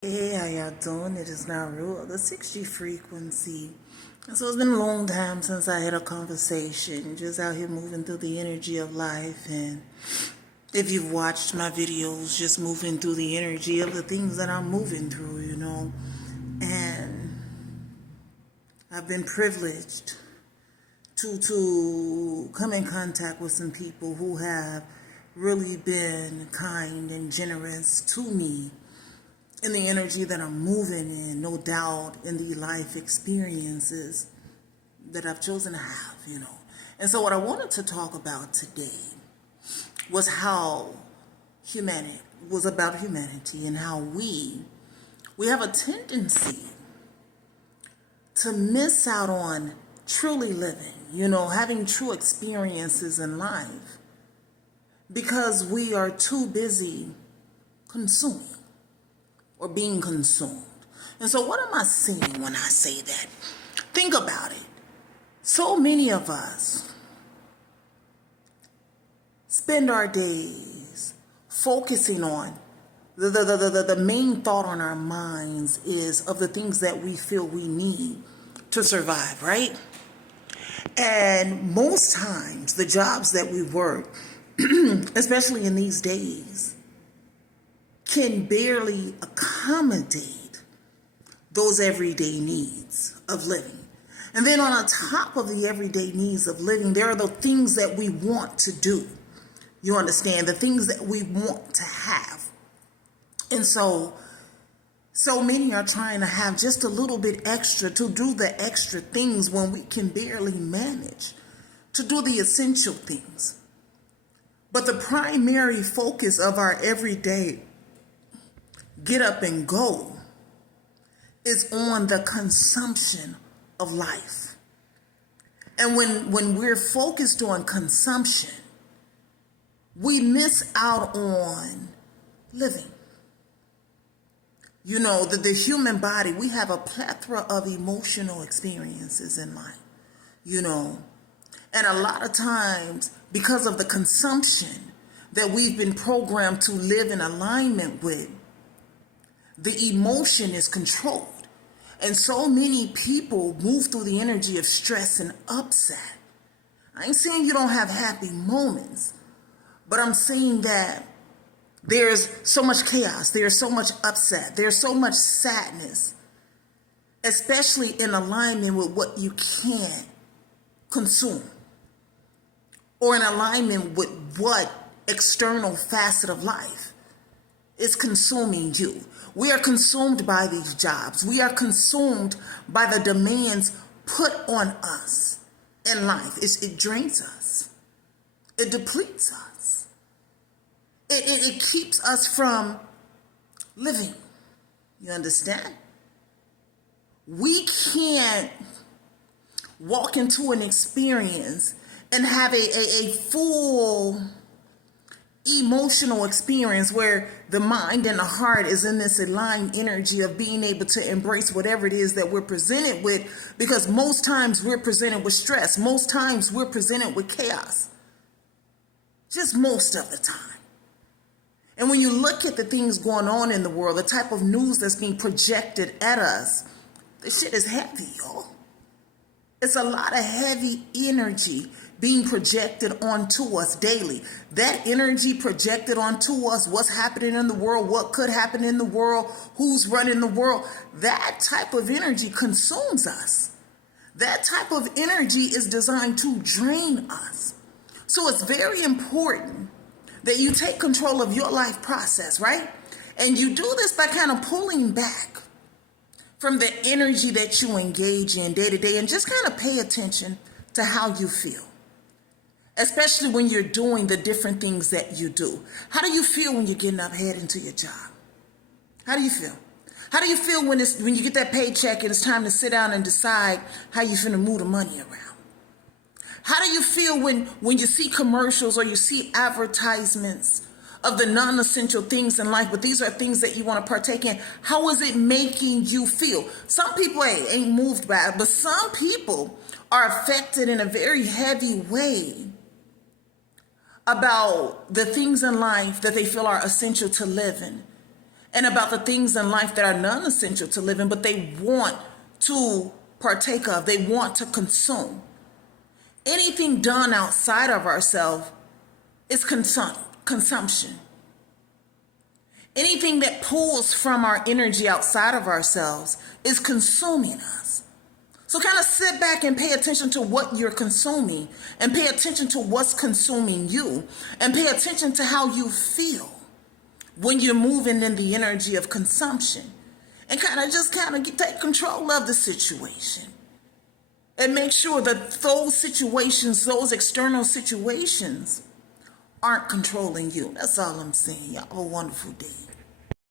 Hey, how y'all doing? It is now Rule of the 6G frequency. And so it's been a long time since I had a conversation, just out here moving through the energy of life. And if you've watched my videos, just moving through the energy of the things that I'm moving through. And I've been privileged to come in contact with some people who have really been kind and generous to me in the energy that I'm moving in, no doubt in the life experiences that I've chosen to have. And so what I wanted to talk about today was how humanity was about humanity and how we have a tendency to miss out on truly living, having true experiences in life because we are too busy consuming or being consumed. And so what am I saying when I say that? Think about it. So many of us spend our days focusing on the main thought on our minds is of the things that we feel we need to survive, right? And most times the jobs that we work, especially in these days, can barely accommodate those everyday needs of living. And then on top of the everyday needs of living, there are the things that we want to do. You understand? The things that we want to have. And so many are trying to have just a little bit extra to do the extra things when we can barely manage to do the essential things. But the primary focus of our everyday get up and go is on the consumption of life. And when we're focused on consumption, we miss out on living. The human body, we have a plethora of emotional experiences in life, and a lot of times because of the consumption that we've been programmed to live in alignment with, the emotion is controlled. And so many people move through the energy of stress and upset. I ain't saying you don't have happy moments, but I'm saying that there's so much chaos, there's so much upset, there's so much sadness, especially in alignment with what you can't consume, or in alignment with what external facet of life is consuming you. We are consumed by these jobs. We are consumed by the demands put on us in life. It drains us. It depletes us. It keeps us from living. You understand? We can't walk into an experience and have a full emotional experience where the mind and the heart is in this aligned energy of being able to embrace whatever it is that we're presented with, because most times we're presented with stress. Most times we're presented with chaos. Just most of the time. And when you look at the things going on in the world, the type of news that's being projected at us, this shit is heavy, y'all. It's a lot of heavy energy being projected onto us daily. That energy projected onto us, what's happening in the world, what could happen in the world, who's running the world, that type of energy consumes us. That type of energy is designed to drain us. So it's very important that you take control of your life process, right? And you do this by kind of pulling back from the energy that you engage in day to day and just kind of pay attention to how you feel. Especially when you're doing the different things that you do. How do you feel when you're getting up, heading to your job? How do you feel? How do you feel when you get that paycheck and it's time to sit down and decide how you're finna move the money around? How do you feel when you see commercials or you see advertisements of the non-essential things in life, but these are things that you want to partake in? How is it making you feel? Some people ain't moved by it, but some people are affected in a very heavy way about the things in life that they feel are essential to living. and about the things in life that are non-essential to living, but they want to partake of, they want to consume. Anything done outside of ourselves is consumption. Anything that pulls from our energy outside of ourselves is consuming us. So kind of sit back and pay attention to what you're consuming, and pay attention to what's consuming you, and pay attention to how you feel when you're moving in the energy of consumption, and kind of take control of the situation and make sure that those situations, those external situations, aren't controlling you. That's all I'm saying. Y'all have a wonderful day.